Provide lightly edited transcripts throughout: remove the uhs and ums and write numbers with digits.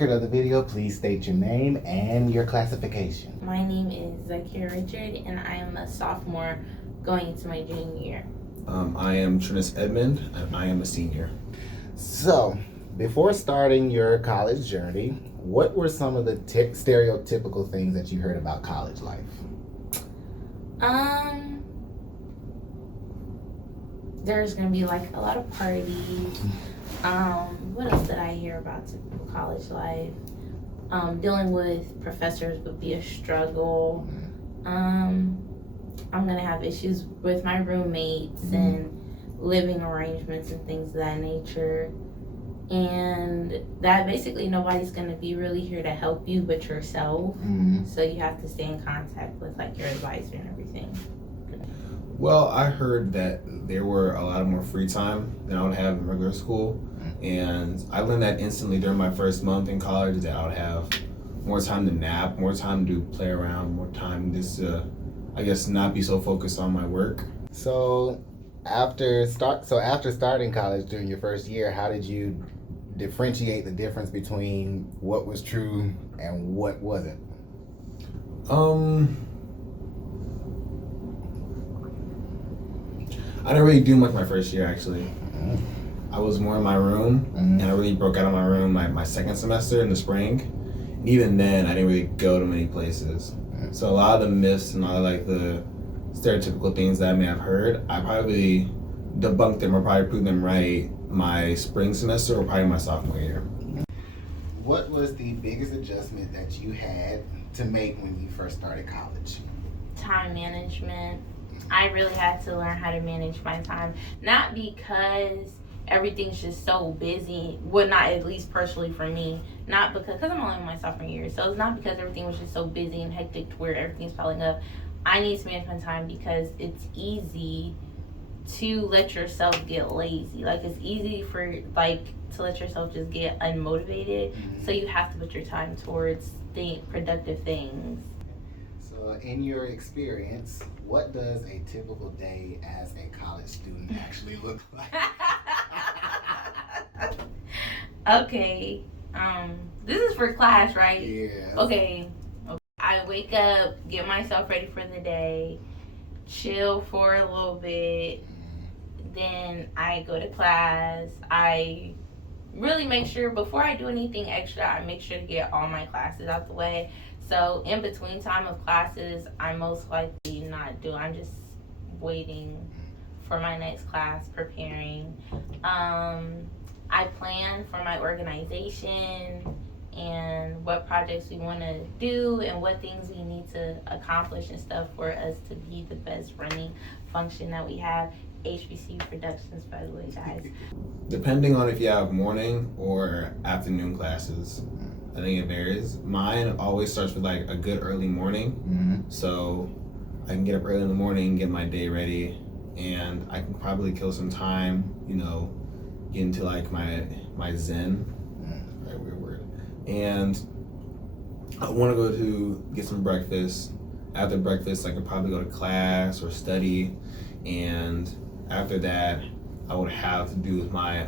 record of the video, please state your name and your classification. My name is Zakia Richard, and I am a sophomore going into my junior year. I am Trinus Edmond, and I am a senior. So, before starting your college journey, what were some of the stereotypical things that you heard about college life? There's gonna be like a lot of parties. What else did I hear about typical college life? Dealing with professors would be a struggle. I'm gonna have issues with my roommates and living arrangements and things of that nature. And that basically nobody's gonna be really here to help you but yourself. So you have to stay in contact with like your advisor and everything. Well, I heard that there were a lot of more free time than I would have in regular school. And I learned that instantly during my first month in college, that I would have more time to nap, more time to play around, more time just to, I guess, not be so focused on my work. So after starting college during your first year, how did you differentiate the difference between what was true and what wasn't? I didn't really do much my first year, actually. I was more in my room, and I really broke out of my room my second semester in the spring. And even then, I didn't really go to many places. So a lot of the myths and all like the stereotypical things that I may have heard, I probably debunked them or probably proved them right my spring semester or probably my sophomore year. What was the biggest adjustment that you had to make when you first started college? Time management. I really had to learn how to manage my time. Not because everything's just so busy. Well, not at least personally for me. Not because I'm only in my sophomore year. So it's not because everything was just so busy and hectic to where everything's piling up. I need to manage my time because it's easy to let yourself get lazy. Like, it's easy for, like, to let yourself just get unmotivated. So you have to put your time towards productive things. So in your experience, what does a typical day as a college student actually look like? Okay. This is for class, right? Yeah. Okay. I wake up, get myself ready for the day, chill for a little bit, then I go to class. I really make sure before I do anything extra, I make sure to get all my classes out the way. So in between time of classes, I most likely not do. I'm just waiting for my next class, preparing. I plan for my organization and what projects we want to do and what things we need to accomplish and stuff for us to be the best running function that we have. HBC Productions, by the way, guys. Depending on if you have morning or afternoon classes, I think it varies. Mine always starts with like a good early morning. So I can get up early in the morning, get my day ready, and I can probably kill some time, get into like my zen, right, weird word. And I want to go to get some breakfast. After breakfast, I could probably go to class or study, and after that, I would have to do with my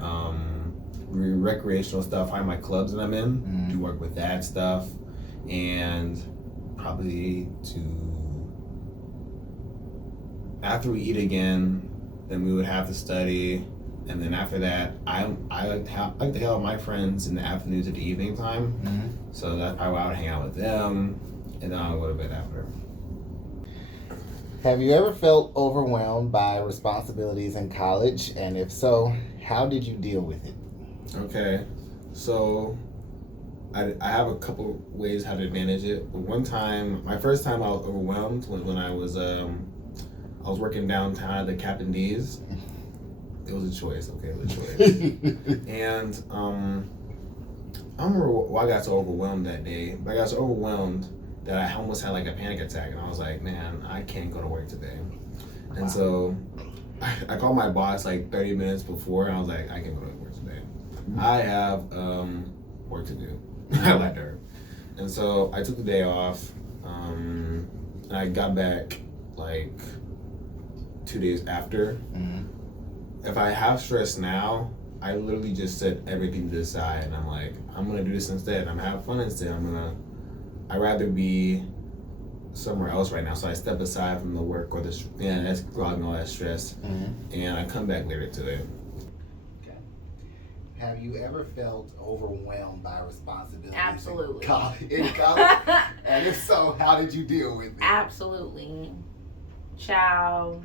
recreational stuff, find my clubs that I'm in, do work with that stuff, and probably after we eat again, then we would have to study, and then after that, I like to hang out with my friends in the afternoon to the evening time, so that's probably why I would hang out with them, and then I'll go to bed after. Have you ever felt overwhelmed by responsibilities in college? And if so, how did you deal with it? Okay, so I have a couple ways how to manage it. But one time, my first time I was overwhelmed was when I was working downtown at the Captain D's. It was a choice, okay, it was a choice. And I don't remember why I got so overwhelmed that day, but I got so overwhelmed that I almost had like a panic attack, and I was like, man, I can't go to work today. And so I called my boss like 30 minutes before, and I was like, I can't go to work today. I have work to do. I lied to her. And so I took the day off, and I got back like 2 days after. If I have stress now, I literally just set everything to the side, and I'm like, I'm gonna do this instead. I'm gonna have fun instead. I'd rather be somewhere else right now. So I step aside from the work or that's causing all that stress, and I come back later to it. Okay. Have you ever felt overwhelmed by responsibilities? Absolutely. In college? And if so, how did you deal with it? Absolutely. Child.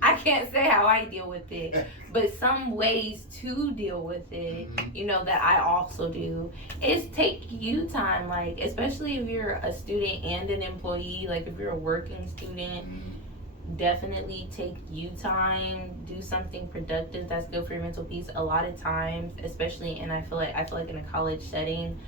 I can't say how I deal with it, but some ways to deal with it, you know, that I also do is take you time, like, especially if you're a student and an employee, like if you're a working student, definitely take you time, do something productive that's good for your mental peace. A lot of times, especially, and I feel like in a college setting,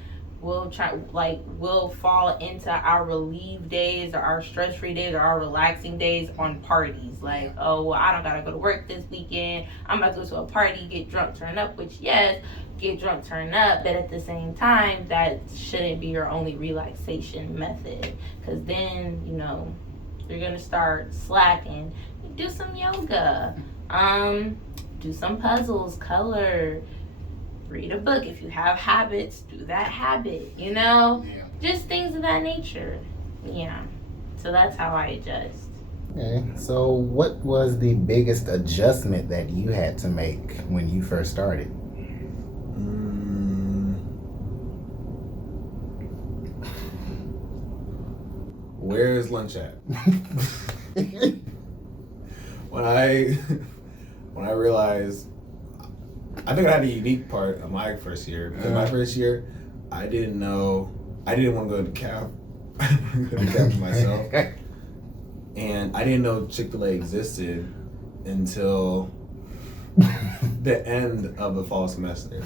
we'll fall into our relief days or our stress-free days or our relaxing days on parties. Like, oh, well, I don't gotta go to work this weekend, I'm about to go to a party, get drunk, turn up. Which, yes, get drunk, turn up, but at the same time, that shouldn't be your only relaxation method, because then, you know, you're gonna start slacking. Do some yoga, do some puzzles, color, read a book. If you have habits, do that habit, you know? Yeah. Just things of that nature. Yeah. So that's how I adjust. Okay. So what was the biggest adjustment that you had to make when you first started? Where is lunch at? When I realized, I think I had a unique part of my first year. Because my first year, I didn't want to go to CAP. For myself. And I didn't know Chick-fil-A existed until the end of the fall semester.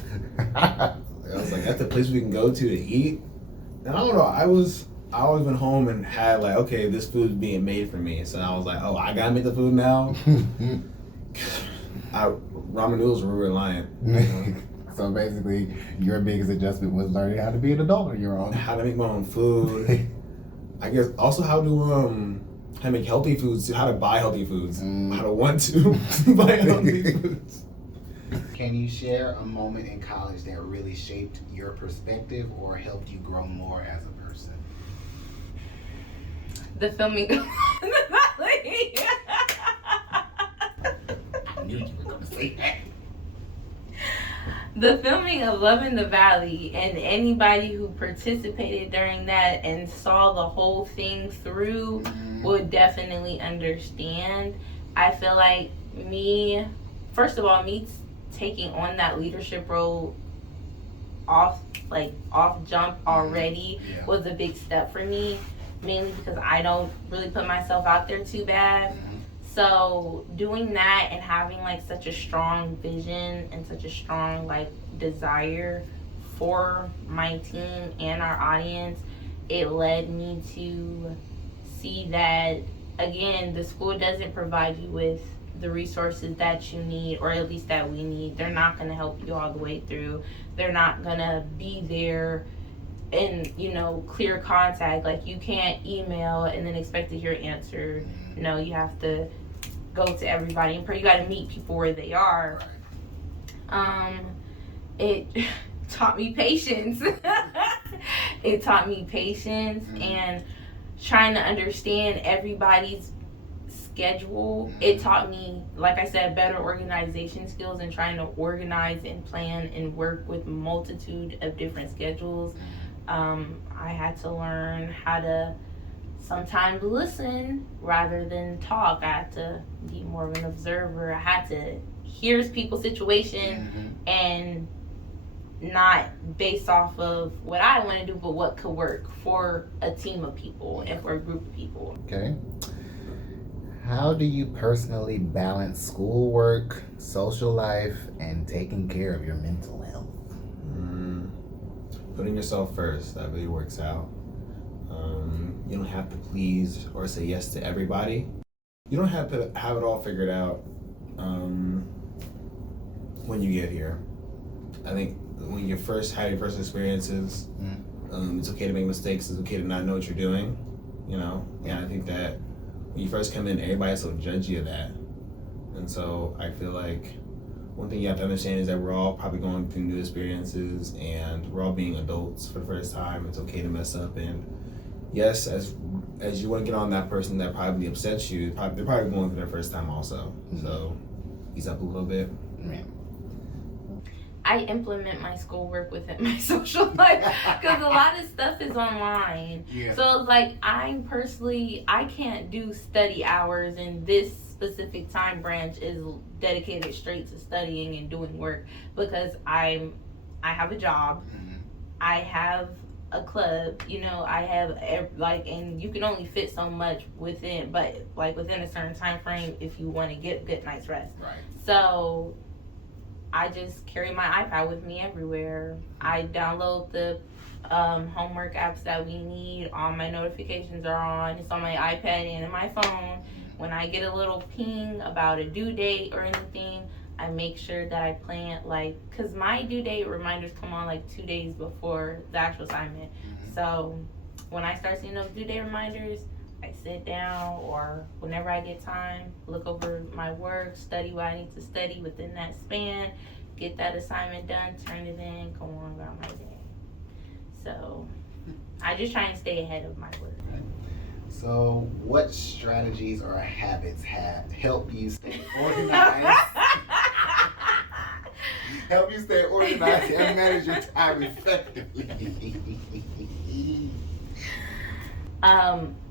I was like, that's the place we can go to eat. And I don't know, I always went home and had like, okay, this food's being made for me. So I was like, oh, I gotta make the food now. Ramen noodles were reliant. So basically, your biggest adjustment was learning how to be an adult on your own. How to make my own food. I guess also how to make healthy foods, how to buy healthy foods, how to want to buy healthy foods. Can you share a moment in college that really shaped your perspective or helped you grow more as a person? The filming of the Valley. I knew you were going to say that. The filming of Love in the Valley, and anybody who participated during that and saw the whole thing through would definitely understand. I feel like me taking on that leadership role off jump already was a big step for me, mainly because I don't really put myself out there too bad. So doing that and having like such a strong vision and such a strong like desire for my team and our audience, it led me to see that, again, the school doesn't provide you with the resources that you need, or at least that we need. They're not going to help you all the way through. They're not going to be there in, clear contact. Like, you can't email and then expect to hear an answer. No, you have to go to everybody and pray. You got to meet people where they are. It taught me patience. It taught me patience and trying to understand everybody's schedule. It taught me, like I said, better organization skills and trying to organize and plan and work with multitude of different schedules. I had to learn how to sometimes listen rather than talk. I had to be more of an observer. I had to hear people's situation and not based off of what I want to do, but what could work for a team of people and for a group of people. Okay. How do you personally balance schoolwork, social life, and taking care of your mental health? Putting yourself first, that really works out. You don't have to please or say yes to everybody. You don't have to have it all figured out when you get here. I think when you first have your first experiences, it's okay to make mistakes. It's okay to not know what you're doing, And I think that when you first come in, everybody's so judgy of that. And so I feel like one thing you have to understand is that we're all probably going through new experiences, and we're all being adults for the first time. It's okay to mess up, and yes, as you want to get on that person that probably upsets you, they're probably going through their first time also. So ease up a little bit. Man. I implement my schoolwork within my social life because a lot of stuff is online. Yeah. So like I can't do study hours, and this specific time branch is dedicated straight to studying and doing work because I have a job. I have a club, I have and you can only fit so much within, but like within a certain time frame if you want to get a good night's rest. Right. So I just carry my iPad with me everywhere. I download the homework apps that we need. All my notifications are on. It's on my iPad and in my phone. When I get a little ping about a due date or anything, I make sure that I plan because my due date reminders come on 2 days before the actual assignment. So when I start seeing those due date reminders, I sit down, or whenever I get time, look over my work, study what I need to study within that span, get that assignment done, turn it in, go on about my day. So I just try and stay ahead of my work. So what strategies or habits help you stay organized? Help you stay organized and manage your time effectively.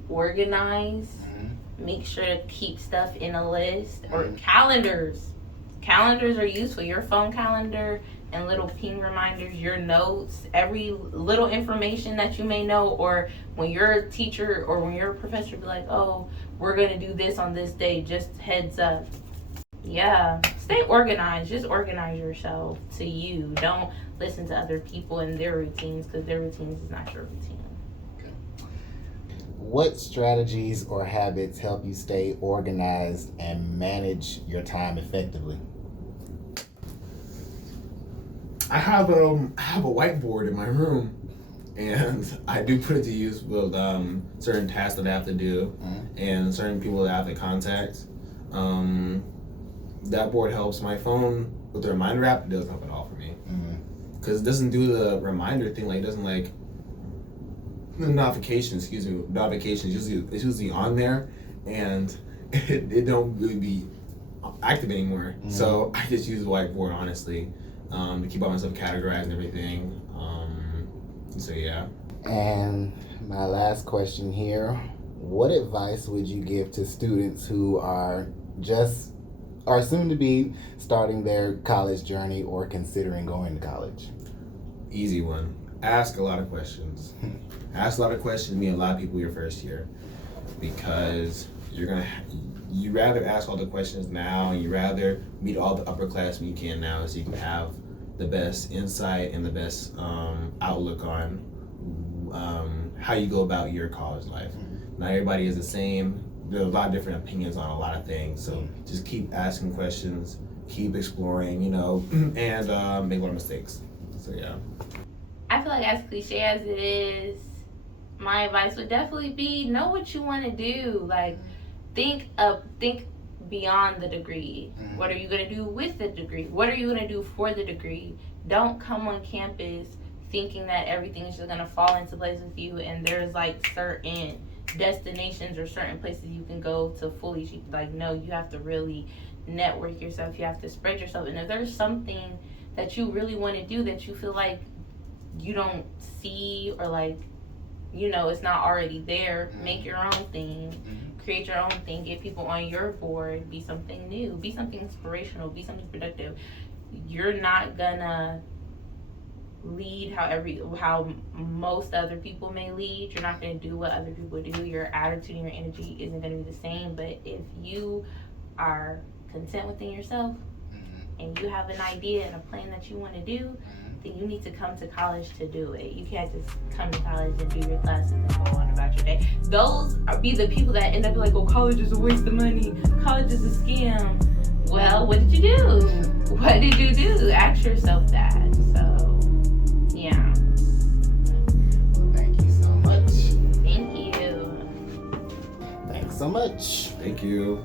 Organize. Make sure to keep stuff in a list or calendars. Calendars are useful. Your phone calendar and little ping reminders, your notes, every little information that you may know, or when your teacher or when your professor be like, oh, we're gonna do this on this day, just heads up. Yeah, stay organized. Just organize yourself to you. Don't listen to other people and their routines, because their routines is not your routine. What strategies or habits help you stay organized and manage your time effectively? I have a whiteboard in my room, and I do put it to use with certain tasks that I have to do and certain people that I have to contact. That board helps. My phone with the reminder app, it doesn't help at all for me, because it doesn't do the reminder thing. It doesn't the notifications. Usually it's usually on there, and it don't really be active anymore. So I just use the whiteboard, honestly, to keep all myself categorized and everything. So yeah. And my last question here: what advice would you give to students who are soon to be starting their college journey or considering going to college? Easy one. Ask a lot of questions. Ask a lot of questions, meet a lot of people your first year, because you rather ask all the questions now, and you rather meet all the upperclassmen you can now, so you can have the best insight and the best outlook on how you go about your college life. Not everybody is the same. There are a lot of different opinions on a lot of things, so just keep asking questions, keep exploring, and make a lot of mistakes. So yeah. I feel like, as cliche as it is, my advice would definitely be know what you want to do. Think beyond the degree. What are you going to do with the degree? What are you going to do for the degree? Don't come on campus thinking that everything is just going to fall into place with you, and there's certain destinations or certain places you can go to fully. No, you have to really network yourself. You have to spread yourself. And if there's something that you really want to do that you feel like you don't see, or it's not already there, make your own thing. Create your own thing. Get people on your board. Be something new. Be something inspirational. Be something productive. You're not gonna lead how most other people may lead. You're not gonna do what other people do. Your attitude and your energy isn't gonna be the same. But if you are content within yourself and you have an idea and a plan that you want to do, then you need to come to college to do it. You can't just come to college and do your classes and go on about your day. Those be the people that end up oh, college is a waste of money. College is a scam. Well, what did you do? What did you do? Ask yourself that. So, yeah. Thank you so much. Thank you. Thanks so much. Thank you.